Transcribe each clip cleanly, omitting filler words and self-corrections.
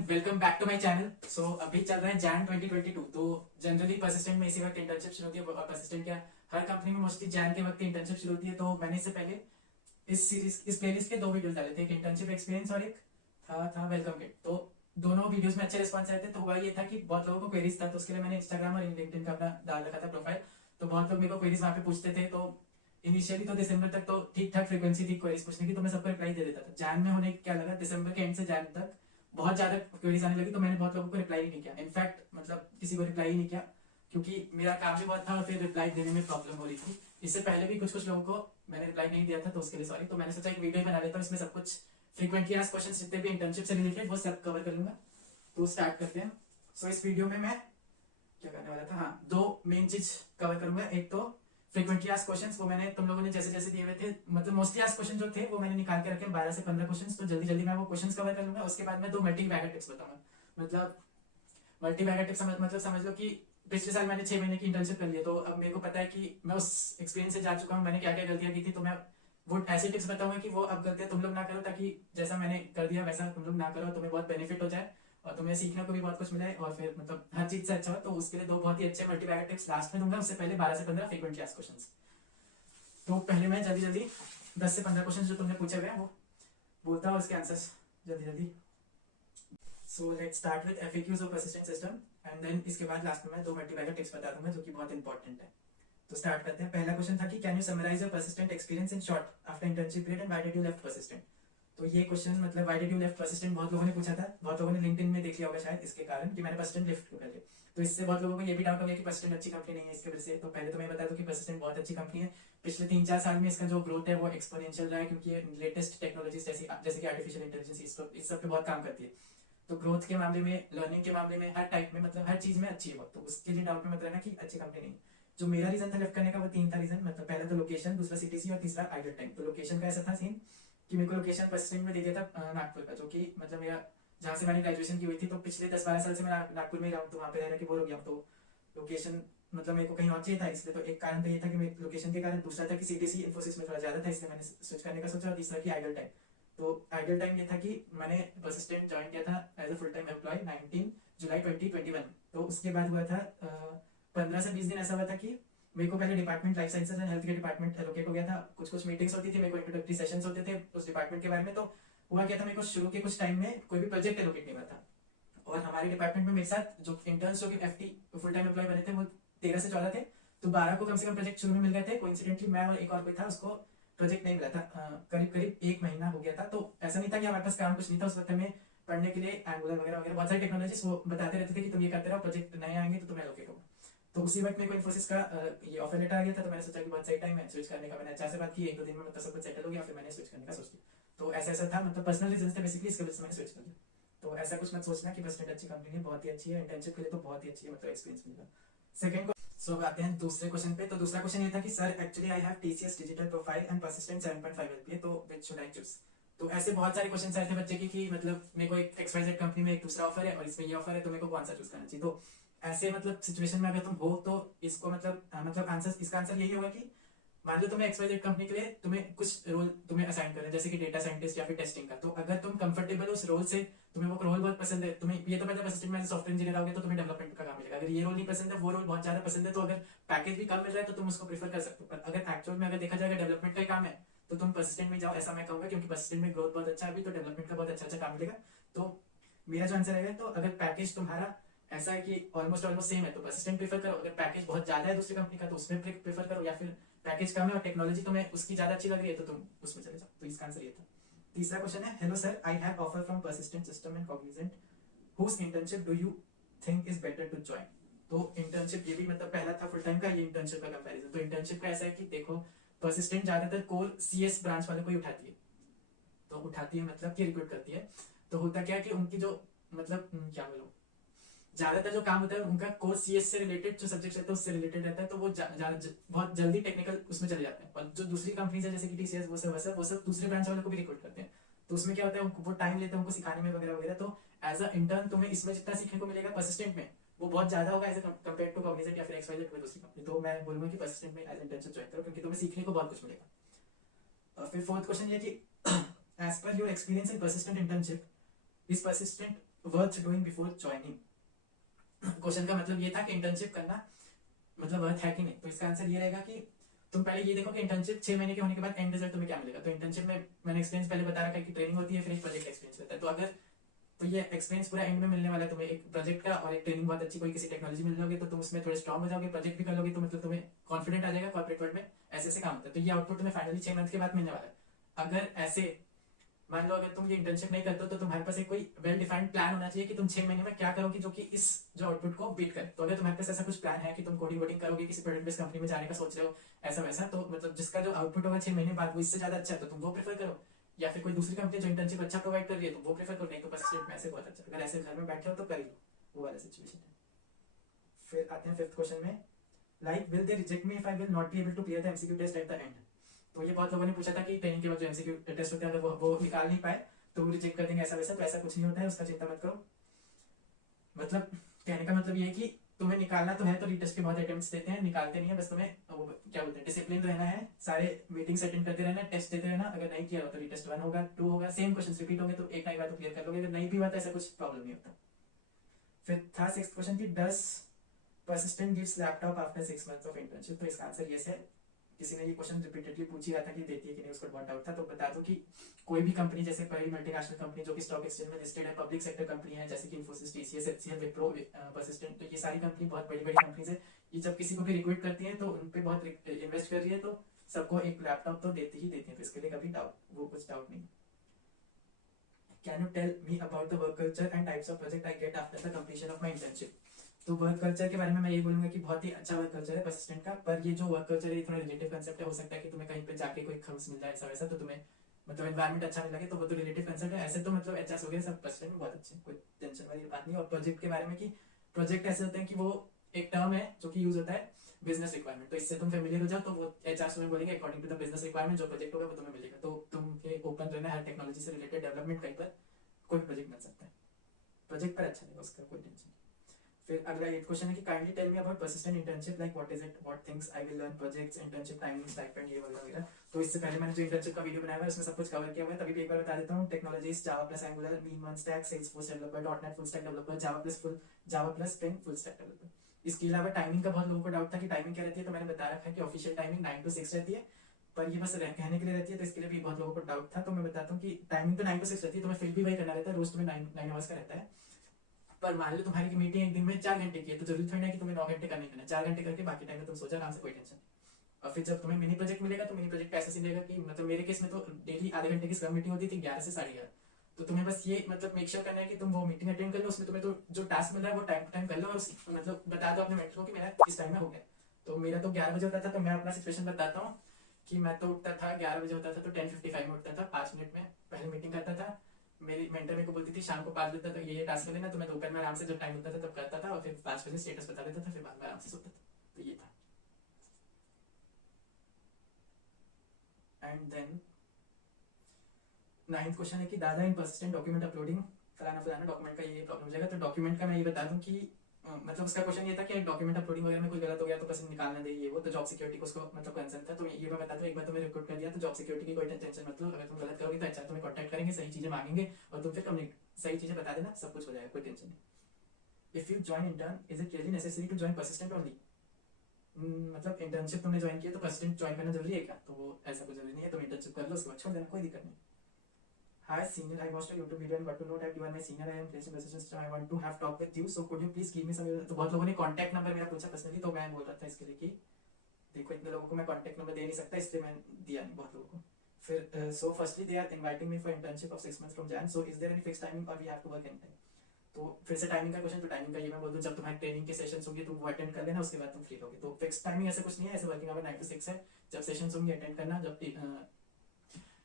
Everyone, welcome back to my channel. So अभी चल रहा है जैन 2022। तो जनरली परसिस्टेंट में इसी वक्त इंटर्नशिप शुरू होती है और परसिस्टेंट क्या हर कंपनी में मोस्टली जैन के वक्त इंटर्नशिप शुरू होती है। तो मैंने इससे पहले इस प्लेलिस्ट के दो वीडियोस डाले थे, एक इंटर्नशिप एक्सपीरियंस और एक था वेलकम किट। तो दोनों वीडियोस में अच्छे रिस्पॉन्स आए थे। तो हुआ ये था कि बहुत लोगों को क्वेरीज था, तो उसके लिए मैंने इंस्टाग्राम और लिंक्डइन का अपना डाल रखा था प्रोफाइल। तो बहुत लोग मेरे को क्वेरीज वहाँ पे पूछते थे। तो इनिशियली तो दिसंबर तक तो ठीक ठाक फ्रीक्वेंसी थी क्वेरीज पूछने की, तो मैं सबको रिप्लाई दे देता था। जैन में होने क्या लगा, दिसंबर के एंड से जैन तक बहुत ज्यादा क्वेरीज आने लगी, तो मैंने बहुत लोगों को रिप्लाई नहीं किया। इनफैक्ट मतलब किसी को रिप्लाई ही नहीं किया, क्योंकि मेरा काम भी बहुत था और फिर रिप्लाई देने में प्रॉब्लम हो रही थी। इससे पहले भी कुछ लोगों को मैंने रिप्लाई नहीं दिया था, तो उसके लिए सॉरी। तो मैंने सोचा एक वीडियो बना लेता हूँ, इसमें सब कुछ फ्रीक्वेंटली आस्क्ड क्वेश्चंस जितने भी इंटर्नशिप से रिलेटेड वो सब कवर कर लूंगा। तो स्टार्ट करते हैं। सो इस वीडियो में मैं क्या करने वाला था, हाँ, दो मेन चीज कवर करूंगा। एक तो फ्रीक्वेंटली आस्क्ड क्वेश्चंस, वो मैंने तुम लोगों ने जैसे जैसे दिए हुए थे, मतलब मोस्टली आस्क्ड क्वेश्चन जो थे वो मैंने निकाल के रखे 12 से 15 क्वेश्चंस। तो जल्दी जल्दी मैं वो क्वेश्चंस कवर कर लूंगा। उसके बाद मैं दो मल्टी बैगर टिप्स बताऊंगा। मतलब मल्टी बैगर टिप्स मतलब समझ लो कि पिछले साल मैंने 6 महीने की इंटर्नशिप कर लिया, तो अब मेरे को पता है कि मैं उस एक्सपीरियंस से जा चुका हूँ, मैंने क्या क्या गलतियां की थी। तो मैं वो ऐसे टिप्स बताऊंगा कि वो अब गलतियां तुम लोग ना करो, ताकि जैसा मैंने कर दिया वैसा तुम लोग ना करो, तुम्हें बहुत बेनिफिट हो जाए और तुम्हें सीखने को भी बहुत कुछ मिले और फिर मतलब हर चीज से अच्छा हो। तो उसके लिए दो बहुत ही अच्छे मल्टीपैकेट टिप्स लास्ट में दूंगा। उससे पहले 12 से 15 फ्रीक्वेंटली आस्क्ड क्वेश्चंस। तो पहले मैं जल्दी जल्दी 10 से 15 क्वेश्चंस जो तुमने पूछे हुए हैं वो बोलता हूँ, उसके आंसर्स जल्दी जल्दी। So let's start with FAQs of Persistent System and then इसके बाद लास्ट में मैं दो मल्टीपैकेट टिप्स बता दूंगा जो कि बहुत इंपॉर्टेंट है। तो स्टार्ट करते हैं। पहला क्वेश्चन था कि can you summarize your Persistent experience in short after internship period and why did you left Persistent. तो ये क्वेश्चन मतलब why did you left Persistent बहुत लोगों ने पूछा था, बहुत लोगों ने लिंक्डइन में देख लिया होगा शायद इसके कारण कि मैंने परसिस्टेंट लेफ्ट क्यों कर लिया। तो इससे बहुत लोगों को ये भी डाउट हो गया कि परसिस्टेंट अच्छी कंपनी नहीं है इसके वजह से। तो पहले तो मैं बता दूं कि परसिस्टेंट बहुत अच्छी कंपनी है। पिछले 3-4 साल में इसका जो ग्रोथ है वो एक्सपोनेंशियल रहा है, क्योंकि ये लेटेस्ट टेक्नोलॉजीज जैसे कि आर्टिफिशियल इंटेलिजेंस इस सब पे बहुत काम करती है। तो ग्रोथ के मामले में, लर्निंग के मामले में, हर टाइप में, मतलब हर चीज में अच्छी है वो। तो उसके लिए डाउट में मत रहना कि अच्छी कंपनी नहीं। जो मेरा रीजन था लेफ्ट करने का वो 3 था रीजन। मतलब पहला तो लोकेशन, दूसरा सीटीसी और तीसरा आइडल टाइम। तो लोकेशन का ऐसा था सीन कि मेरे को लोकेशन परसिस्टेंट में दे दिया था नागपुर का, जो कि मतलब मेरा जहाँ से मैंने ग्रेजुएशन की हुई थी। तो पिछले 10-12 साल से मैं नागपुर में ही रहा हूँ, तो वहाँ पे रह के बोर हो गया। तो लोकेशन मतलब मेरे को कहीं और चाहिए था, इसलिए तो एक कारण तो ये था कि लोकेशन के कारण। दूसरा था कि सीटीसी इन्फोसिस में थोड़ा ज्यादा था, इसलिए मैंने स्विच करने का सोचा। और तीसरा कि आइडल टाइम। तो आइडल टाइम ये था कि मैंने परसिस्टेंट ज्वाइन किया था as a full time employee 19 July 2021। तो उसके बाद हुआ था 15 से 20 दिन ऐसा हुआ था कि मेरे को पहले department life sciences and health के डिपार्टमेंट एलोकेट हो गया था। कुछ मीटिंग्स होती थी, मेरे को इंट्रोडक्टरी सेशंस होते थे उस डिपार्टमेंट के बारे में। तो हुआ क्या था, मेरे को शुरू के कुछ टाइम में कोई भी प्रोजेक्ट एलोकेट नहीं हुआ था। और हमारे डिपार्टमेंट में मेरे साथ जो इंटर्न्स जो कि एफटी फुल टाइम एम्प्लॉय बने थे वो 13 से 14 थे। तो 12 को कम से कम प्रोजेक्ट शुरू में मिल गए थे। कोइंसिडेंटली मैं और एक और कोई था, उसको प्रोजेक्ट नहीं मिला था। करीब करीब 1 महीना हो गया था। तो ऐसा नहीं था कि हमारे पास काम कुछ नहीं था उस वक्त। हमें पढ़ने के लिए एंगुलर वगैरह वगैरह बहुत सारी टेक्नोलॉजीज वो बताते रहते थे कि तुम ये करते रहो, प्रोजेक्ट नए आएंगे तो तुम्हें एलोकेट होगा। तो उसी वक्त मेरे को इन्फोसिस का ये ऑफर लेटर आ गया था। तो मैंने सोचा कि बहुत सही टाइम है स्विच करने का। मैंने अच्छा से बात की, 1-2 दिन में मतलब सब कुछ सेटल हो गया, फिर मैंने स्विच करने का सोच लिया। तो ऐसा ऐसा था, मतलब पर्सनल रीजन थे बेसिकली, इसके वजह से मैंने स्विच कर लिया। तो ऐसा कुछ मत सोचना कि परसेंट अच्छी कंपनी है, बहुत ही अच्छी है। इंटर्नशिप के लिए तो बहुत ही अच्छी है, मतलब एक्सपीरियंस मिलेगा। सेकंड सो आते हैं दूसरे क्वेश्चन पे। तो दूसरा क्वेश्चन ये था कि sir actually I have TCS digital profile and persistent 7.5 LPA, तो व्हिच शुड आई चूज। तो ऐसे बहुत सारे क्वेश्चन आए थे बच्चे की कि मतलब मेरे को एक एक्सवाइजेड कंपनी में एक दूसरा ऑफर है और इसमें ये ऑफर है, तो मेरे को कौन सा चूज करना चाहिए। तो ऐसे मतलब सिचुएशन में अगर तुम हो तो इसको मतलब आंसर, इसका आंसर यही होगा कि मान लो तुम्हें एक्सवाइजेड कंपनी के लिए तुम्हें कुछ रोल तुम्हें असाइन कर रहे हैं, जैसे कि डेटा साइंटिस्ट या फिर टेस्टिंग का। तो अगर तुम कंफर्टेबल हो उस रोल से, तुम्हें वो रोल बहुत पसंद है, तुम्हें ये तो पता है परसिस्टेंट में सॉफ्टवेयर इंजीनियर आओगे तो तुम्हें डेवलपमेंट का काम मिलेगा। अगर ये रोल नहीं पसंद है, वो रोल बहुत ज्यादा पसंद है, तो अगर पैकेज भी कम मिल रहा है तो तुम उसको प्रीफर कर सकते हो। पर अगर एक्चुअल में अगर देखा जाएगा डेवलपमेंट का ही काम है तो तुम परसिस्टेंट में जाओ, ऐसा मैं कहूंगा, क्योंकि परसिस्टेंट में ग्रोथ बहुत अच्छा है अभी, तो डेवलपमेंट का बहुत अच्छा अच्छा काम मिलेगा। तो मेरा जो आंसर है, तो अगर पैकेज तुम्हारा ऐसा है कि ऑलमोस्ट ऑलमोस्ट सेम है तो परसिस्टेंट प्रीफर करो। अगर पैकेज बहुत ज्यादा है दूसरी कंपनी का तो उसमें प्रीफर करो, या फिर पैकेज कम है और टेक्नोलॉजी तुम्हें उसकी ज्यादा अच्छी लग रही है तो तुम उसमें चले जाओ। तो इसका आंसर ये था। तीसरा क्वेश्चन है, hello sir, I have offer from Persistent System and Cognizant, whose internship do you think is better to join. तो इंटर्नशिप ये भी मतलब पहला था फुल टाइम का, ये इंटर्नशिप का कंपैरिजन। तो इंटर्नशिप का ऐसा है कि देखो परसिस्टेंट ज्यादातर कोर सीएस ब्रांच वाले को ही उठाती है। तो उठाती है मतलब कि रिक्रूट करती है। तो होता क्या है कि उनकी जो मतलब क्या बोलूं, ज्यादातर जो काम होता है उनका कोर सीएस से रिलेटेड जो सब्जेक्ट रहता है उससे रिलेटेड रहता है, तो वो बहुत जल्दी टेक्निकल उसमें चले जाते हैं। और जो दूसरी कंपनीज है जैसे कि टीसीएस, वो सब दूसरे ब्रांच वालों को भी रिक्रूट करते हैं। तो उसमें क्या होता है, वो टाइम लेते हैं उनको सिखाने में वगैरह वगैरह। तो एज अ इंटर्न तुम्हें इसमें जितना सीखने को मिलेगा परसिस्टेंट में वो बहुत ज्यादा होगा एज कम्पेयर टू कॉग्निजेंट या फिर एक्सवाइजेड कोई दूसरी कंपनी। तो मैं बोलूंगा कि परसिस्टेंट में एज इंटर्नशिप ज्वाइन करो, क्योंकि तुम्हें सीखने को बहुत कुछ मिलेगा। फिर फोर्थ क्वेश्चन ये कि as per your experience in Persistent internship, is Persistent worth doing before joining. Question का मतलब ये था कि इंटर्नशिप करना मतलब वर्थ है कि नहीं। तो इसका आंसर ये रहेगा कि तुम पहले ये देखो कि इंटर्नशिप 6 महीने के होने के बाद एंड रिजल्ट तुम्हें क्या मिलेगा। तो इंटर्नशिप में मैंने एक्सपीरियंस पहले बता रखा है कि ट्रेनिंग होती है, फिर एक प्रोजेक्ट एक्सपीरियंस होता है। तो अगर तो ये एक्सपीरियंस पूरा एंड में मिलने वाला है तुम्हें, एक प्रोजेक्ट का और एक ट्रेनिंग बहुत अच्छी कोई किसी टेक्नोलॉजी मिल जाओगे तो तुम उसमें थोड़े स्ट्रॉन्ग हो जाओगे, प्रोजेक्ट भी कर लोगे तो मतलब तुम्हें कॉन्फिडेंट आ जाएगा कॉर्पोरेट वर्ल्ड में। ऐसे ऐसे काम होता है। तो ये आउटपुट तुम्हें फाइनली 6 मंथ के बाद मिलने वाला है। अगर ऐसे मान लो अगर तुम ये इंटर्नशिप नहीं करते हो तो तुम्हारे पास एक कोई वेल डिफाइंड प्लान होना चाहिए कि तुम 6 महीने में क्या करोगे जो कि इस जो आउटपुट को बीट करे। तो अगर तुम्हारे पास ऐसा कुछ प्लान है कि तुम कोडिंग वोडिंग करोगे, किसी प्रोडक्ट बेस्ड कंपनी में जाने का सोच रहे हो ऐसा वैसा, तो मतलब जिसका जो आउटपुट होगा 6 महीने बाद वो इससे ज्यादा अच्छा है तो तुम वो प्रेफर करो, या फिर कोई दूसरी कंपनी जो इंटर्नशिप अच्छा प्रोवाइड कर रही है तो वो प्रेफर करो। नहीं तो परसिस्टेंट में ऐसे बहुत अच्छा, अगर ऐसे घर में बैठे हो तो कर लो, वो वाला सिचुएशन है। फिर आते हैं फिफ्थ क्वेश्चन में, like will they reject me if I will not be able to clear the MCQ test at the end. तो ये बहुत लोगों ने पूछा था कि ट्रेनिंग के वक्त जो एमसीक्यू टेस्ट होते हैं अगर वो निकाल नहीं पाए तो वो रिजेक्ट कर देंगे ऐसा वैसा। तो ऐसा कुछ नहीं होता है, उसका चिंता मत करो। मतलब कहने का मतलब ये है कि तुम्हें निकालना तो है, तो रीटेस्ट के बहुत अटेम्प्ट्स देते हैं, निकालते नहीं है। बस तुम्हें वो क्या बोलते हैं डिसिप्लिन रहना है, सारे मीटिंग्स अटेंड करते रहना, टेस्ट देते रहना। अगर नहीं किया हो तो रीटेस्ट 1 होगा 2 होगा, सेम क्वेश्चन रिपीट होंगे तो एक ना एक बार तो क्लियर कर लोगे। अगर नहीं भी हुआ तो ऐसा कुछ प्रॉब्लम नहीं होता। फिर था सिक्स्थ क्वेश्चन की does persistent gives laptop after 6 months of internship. तो इसका आंसर यस है। किसी ने ये क्वेश्चन रिपीटेडली पूछ ही रहा था कि देती है कि नहीं, उसको बहुत डाउट था। तो बता दूं कि कोई भी कंपनी जैसे कोई मल्टीनेशनल कंपनी जो कि स्टॉक एक्सचेंज में लिस्टेड है, पब्लिक सेक्टर कंपनी है जैसे कि Infosys, TCS, HCL, Wipro, persistent, तो ये सारी कंपनी बहुत बड़ी बड़ी कंपनीज है। ये जब किसी को भी रिक्रूट करती है तो उन पे बहुत इन्वेस्ट कर रही है, तो सबको एक लैपटॉप तो देती ही देती है। तो इसके लिए कभी डाउट वो कुछ डाउट नहीं। Can you tell me about the work culture and types of project I get after the completion of my internship. तो वर्क कल्चर के बारे में मैं ये बोलूंगा कि बहुत ही अच्छा वर्क कल्चर है परसिस्टेंट का। पर ये जो वर्क कल्चर है थोड़ा रिलेटिव कंसेप्ट है। हो सकता है कि तुम्हें कहीं पे जाके कोई खर्च मिल जाए ऐसा वैसा, तो तुम्हें मतलब एनवायरमेंट अच्छा नहीं लगे, तो वो तो रिलेटिव कंसेप्ट है। ऐसे तो मतलब एचआर वगैरह सब परसिस्टेंट में बहुत अच्छे, कोई टेंशन वाली बात नहीं। और प्रोजेक्ट के बारे में कि प्रोजेक्ट ऐसे होते हैं कि वो एक टर्म है जो कि यूज होता है बिजनेस रिक्वायरमेंट। तो इससे तुम फेमिलियर हो जाओ तो वो एचआर तुम्हें बोलेंगे according to the business requirement जो प्रोजेक्ट होगा वो तुम्हें मिलेगा। तो तुम्हें ओपन रहना है हर टेक्नोलॉजी से रिलेटेड डेवलपमेंट, कहीं पर कोई प्रोजेक्ट मिल सकता है, प्रोजेक्ट पर अच्छा रहेगा उसका, कोई टेंशन। फिर अगला ये क्वेश्चन है कि kindly tell me about Persistent internship, like what is it, what things I will learn, projects, internship timing, stipend, ये वगैरह। तो इससे पहले मैंने जो इंटर्नशिप का वीडियो बनाया हुआ है उसमें सब कुछ कवर किया हुआ है, तभी भी एक बार बता देता हूँ। Technologies Java plus Angular, mean one stack, Salesforce developer, dot net full stack developer, Java plus Spring full stack developer. इसके अलावा टाइमिंग का बहुत लोगों को डाउट था कि टाइमिंग क्या रहती है। तो मैंने बता रखा है कि ऑफिशियल टाइमिंग 9 to 6 रहती है, पर ये बस कहने के लिए रहती है। तो इसके लिए भी बहुत लोगों को डाउट था। तो मैं बताता हूँ कि टाइमिंग तो 9 to 6 रहती है, तो मैं फिर भी वही करना रहता है। रोज तुम्हें 9 आवर्स का रहता है। पर मान लो तुम्हारी मीटिंग एक दिन में 4 घंटे की है, तो जरूरी थोड़ी ना कि तुम्हें 9 घंटे करने करना, 4 घंटे करके बाकी टाइम में तुम सो जाओ आराम से, कोई टेंशन नहीं। और फिर जब तुम्हें मिनी प्रोजेक्ट मिलेगा तो मिनी प्रोजेक्ट ऐसे सीखेगा कि मतलब मेरे केस में तो डेली आधे घंटे की स्क्रम मीटिंग होती थी 11 से 11:30। तो तुम्हें बस ये मतलब मेक श्योर करना है कि तुम वो मीटिंग अटेंड कर लो, उसमें तुम्हें तो जो टास्क मिल रहा है वो टाइम टू टाइम कर लो, और मतलब बता दो अपने मेंटर को कि मेरा इस टाइम में हो गया। तो मेरा तो 11 बजे होता था, तो मैं अपना सिचुएशन बताता हूँ कि मैं तो उठता था 11 बजे होता था तो 10:55 में उठता था, 5 मिनट में पहले मीटिंग करता था। मेरी मेंटर मेरे को बोलती थी शाम को 5 बजे तक ये टास्क कर लेना, तो मैं दोपहर में आराम से जब टाइम होता था तब करता था, और फिर 5 बजे स्टेटस बता देता था, फिर बाद में आराम से सोता था। तो ये था। एंड देन 9th क्वेश्चन है कि दादा इन परसिस्टेंट डॉक्यूमेंट अपलोडिंग फलाना फलाना डॉक्यूमेंट का ये प्रॉब्लम हो जाएगा। तो डॉक्यूमेंट का मैं ये बता दूं कि मतलब उसका क्वेश्चन ये था कि डॉक्यूमेंट अपलोडिंग वगैरह में कोई गलत हो गया तो परसेंट निकालना दे, ये वो। तो जॉब सिक्योरिटी को उसको मतलब कंसर्न था। तो ये मैं बता दूं, एक बार तुम्हें रिक्रूट कर दिया तो जॉब सिक्योरिटी की कोई टेंशन मतलब, अगर तुम गलत करोगे तो अच्छा तुम्हें कॉन्टैक्ट करेंगे, सही चीजें मांगेंगे और तुम फिर कम्युनिकेट सही चीजें बता देना, सब कुछ हो जाएगा, कोई टेंशन नहीं। If you join intern is it really necessary to join Persistent only. मतलब इंटर्नशिप तुमने ज्वाइन किया तो परसिस्टेंट ज्वाइन करना जरूरी है क्या? तो वो ऐसा कुछ जरूरी नहीं है, तुम इंटर्नशिप कर लो उसके बाद छोड़ देना, कोई दिक्कत नहीं। Hi senior, I watched a YouTube video and got to know that you are my senior. I am placed in position, so I want to have talk with you. So could you please give me some? तो बहुत लोगों ने contact number मेरा पूछा personally, तो मैं बोल रहा था इसके लिए कि देखो इतने लोगों को मैं contact number दे नहीं सकता, इसलिए मैं दिया नहीं बहुत लोगों को। फिर so firstly they are inviting me for internship of 6 months from Jan. So is there any fixed timing or we have to work anytime? तो फिर से टाइमिंग का क्वेश्चन, तो टाइमिंग का ये मैं बोल दूं, जब तुम्हारी ट्रेनिंग के सेशंस होंगे तुम वो अटेंड कर लेना, उसके बाद तुम फ्री होगे। तो फिक्स टाइमिंग ऐसा कुछ नहीं है, ऐसे वर्किंग आवर 9 to 6 है। जब सेशंस होंगे अटेंड करना, जब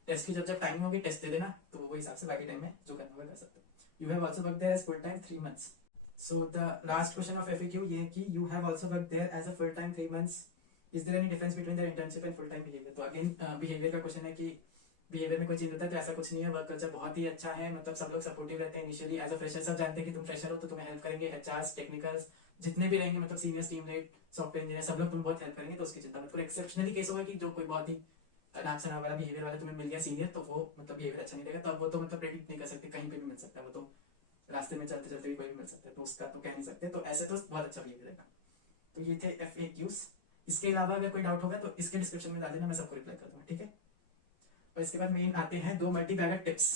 टेस्ट की जब टाइमिंग होगी टेस्ट दे देना, तो वो हिसाब से बाकी टाइम में जो करना होगा कर सकते हो। You have also work there as full time 3 months. So the last question of FAQ ये है कि you have also work there as a full time 3 months, is there any difference between the internship and full time behavior. तो again behavior का क्वेश्चन है कि behaviour में कोई चेंज होता है, तो ऐसा कुछ नहीं है। वर्क कल्चर बहुत ही अच्छा है, मतलब सब लोग सपोर्टिव रहते हैं इनिशियली। एज अ फ्रेशर सब जानते हैं कि तुम फ्रेशर हो तो तुम्हें हेल्प करेंगे, एचआरस, टेक्निकल्स जितने भी रहेंगे, मतलब senior, team lead, software engineer, सब लोग तुम्हें बहुत हेल्प करेंगे, तो उसकी चिंता मत करो। एक्सेप्शनली केस होगा कि जो कोई बहुत ही नाक सना वाला बिहेवियर वाला तुम्हें मिल गया सीनियर, तो वो मतलब बिहेवियर अच्छा नहीं रहेगा, तो अब वो तो मतलब प्रेडिक्ट नहीं कर सकते, कहीं पे भी मिल सकता है वो तो। रास्ते में चलते चलते भी कोई भी मिल सकता है, तो उसका तो कह नहीं सकते, तो ऐसे तो बहुत अच्छा बिहेव रहेगा। तो ये थे FAQs। इसके अलावा अगर कोई डाउट होगा तो इसके डिस्क्रिप्शन में डाल देना, मैं सबको रिप्लाई कर दूंगा, ठीक है। और इसके बाद मेन आते हैं 2 मल्टी बैगर टिप्स।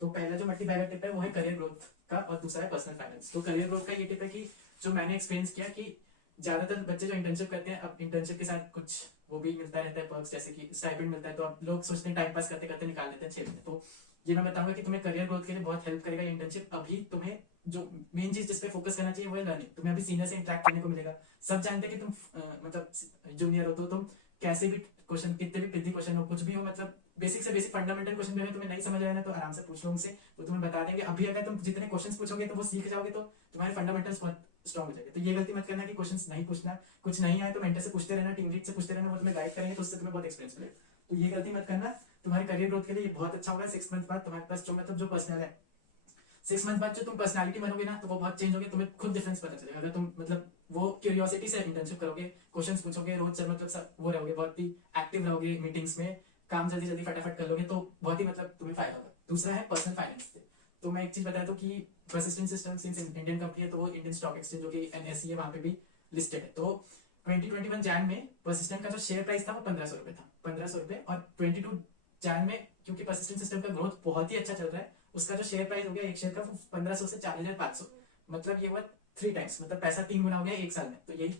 तो पहला जो मल्टी बैगर टिप है वो है करियर ग्रोथ का, और दूसरा है पर्सनल फाइनेंस। तो करियर ग्रोथ का ये टिप है कि जो मैंने एक्सपीरियंस किया कि ज्यादातर बच्चे जो इंटर्नशिप करते हैं, अब इंटर्नशिप के साथ कुछ वो भी मिलता रहता है पर्क्स, जैसे कि स्टाइपेंड मिलता है, तो अब लोग सोचते हैं टाइम पास करते करते निकाल लेते हैं 6 महीने। तो ये मैं बताऊंगा कि तुम्हें करियर ग्रोथ के लिए बहुत हेल्प करेगा इंटर्नशिप। अभी तुम्हें जो मेन चीज जिस पे फोकस करना चाहिए वो है लर्निंग। तुम्हें अभी सीनियर से इंटरेक्ट करने को मिलेगा। सब जानते हैं कि तुम मतलब जूनियर हो तो तुम कैसे भी क्वेश्चन, कितने भी पिद्दी क्वेश्चन हो, कुछ भी हो, मतलब बेसिक से बेसिक फंडामेंटल क्वेश्चन भी अगर तुम्हें नहीं समझ आया ना तो आराम से पूछ लो उनसे, वो तुम्हें बता देंगे। अभी अगर तुम जितने क्वेश्चंस पूछोगे तो वो सीख जाओगे तो तुम्हारे फंडामेंटल्स बहुत स्ट्रॉन्ग हो जाएंगे। तो ये गलती मत करना कि क्वेश्चंस नहीं पूछना, कुछ नहीं आए तो मेंटर से पूछते रहना, टीम लीड से पूछते रहना, वो तुम्हें गाइड करेंगे, तो उससे तुम्हें बहुत एक्सपीरियंस मिलेगा। तो ये गलती मत करना, तुम्हारे करियर ग्रोथ के लिए बहुत अच्छा होगा। 6 मंथ बाद तुम्हारे पास जो मतलब जो पर्सनल है, 6 मंथ बाद जो तुम पर्सनालिटी बनोगे ना तो वो बहुत चेंज होगी, तुम्हें खुद डिफरेंस पता चलेगा। अगर तुम मतलब वो क्यूरियोसिटी से इंटर्नशिप करोगे, क्वेश्चंस पूछोगे रोज, मतलब सब वो रहोगे, बहुत ही एक्टिव रहोगे मीटिंग्स में, काम जल्दी जल्दी फटाफट कर लोगे, तो बहुत ही मतलब तुम्हें फायदा होगा। दूसरा है पर्सनल फाइनेंस। तो मैं एक चीज बता दूं कि persistent system since Indian company है तो वो इंडियन स्टॉक एक्सचेंज जो कि NSE है वहां पे भी लिस्टेड है। तो 2021 जैन में परसिस्टेंट का जो शेयर प्राइस था वो 1500 रुपए था, 1500 रुपए। और 22 जैन में क्योंकि परसिस्टेंट सिस्टम का ग्रोथ बहुत ही अच्छा चल रहा है, उसका जो शेयर प्राइस हो गया एक शेयर का 1500 से 4500, मतलब ये हुआ 3 टाइम्स, मतलब पैसा 3 गुना हो गया एक साल में। तो यही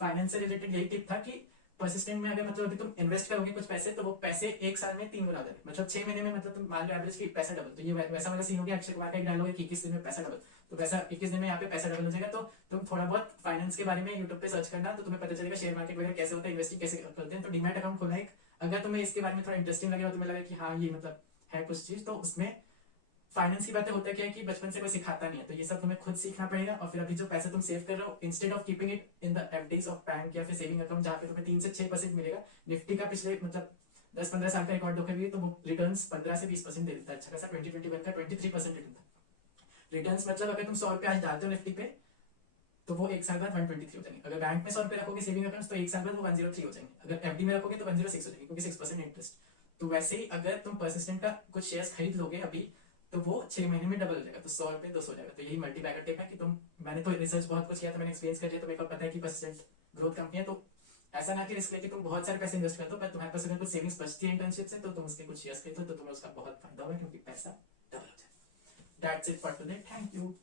फाइनेंस से रिलेटेड यही टिप था कि परसिस्टेंट में अगर मतलब अभी तुम इन्वेस्ट करोगे कुछ पैसे तो वो पैसे एक साल में 3 गुना हो जाएंगे, मतलब 6 महीने में मतलब तुम मान लो एवरेज की पैसा डबल। तो ये वैसा वाला सीन हो गया अक्षय कुमार का एक डायलॉग है कि 21 दिन में पैसा डबल, तो वैसा 21 दिन में यहाँ पे पैसा डबल हो जाएगा। तो तुम थोड़ा बहुत फाइनेंस के बारे में यूट्यूब पे सर्च करना तो तुम्हें पता चलेगा शेयर मार्केट वगैरह कैसे होता है, इन्वेस्टिंग कैसे करते हैं। तो डीमैट अकाउंट खोलना एक, अगर तुम्हें इसके बारे में थोड़ा इंटरेस्टिंग लगे और तुम्हें लगे कि हाँ ये मतलब है कुछ चीज, तो उसमें फाइनेंस की बातें होता क्या है कि बचपन से कोई सिखाता नहीं है, तो ये सब तुम्हें खुद सीखना पड़ेगा। और फिर अभी जो पैसा तुम सेव कर रहे हो, instead of keeping it in the FDs of bank या फिर सेविंग अकाउंट जहाँ पे तुम्हें 3 से 6% मिलेगा, निफ्टी का पिछले मतलब 10-15 साल का रिकॉर्ड देखोगे तो वो रिटर्न्स 15 से 20% दे देता है अच्छा खासा। 2021 का 23% रिटर्न था। रिटर्न्स मतलब अगर तुम 100 रुपए आज डालते हो निफ्टी पे तो वो एक साल बाद 123 हो जाएंगे। अगर बैंक में 100 रुपए रखोगे सेविंग अकाउंट तो एक साल बाद वो 103 हो जाएंगे। अगर FD में रखोगे तो 106 हो जाएंगे क्योंकि 6% इंटरेस्ट। तो वैसे ही अगर तुम परसिस्टेंट का कुछ शेयर्स खरीद लोगे अभी तो वो 6 महीने में डबल हो जाएगा, तो 100 रुपए 200 हो जाएगा। तो यही मल्टी बैगर टिप है कि तुम, मैंने तो रिसर्च बहुत कुछ किया था, मैंने एक्सपीरियंस कर लिया, तो मेरे को पता है कि परसिस्टेंट ग्रोथ कंपनी है। तो ऐसा ना कि रिस्क लेके तुम बहुत सारे पैसे इन्वेस्ट कर दो, पर तुम्हारे पास अगर कुछ सेविंग्स बचती है इंटर्नशिप से तो तुम उसके कुछ शेयर्स खरीदो तो तुम्हें उसका बहुत फायदा होगा क्योंकि पैसा डबल हो जाएगा। That's it for today, thank you.